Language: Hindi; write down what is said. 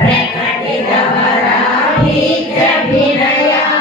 प्रकटितमराभिनया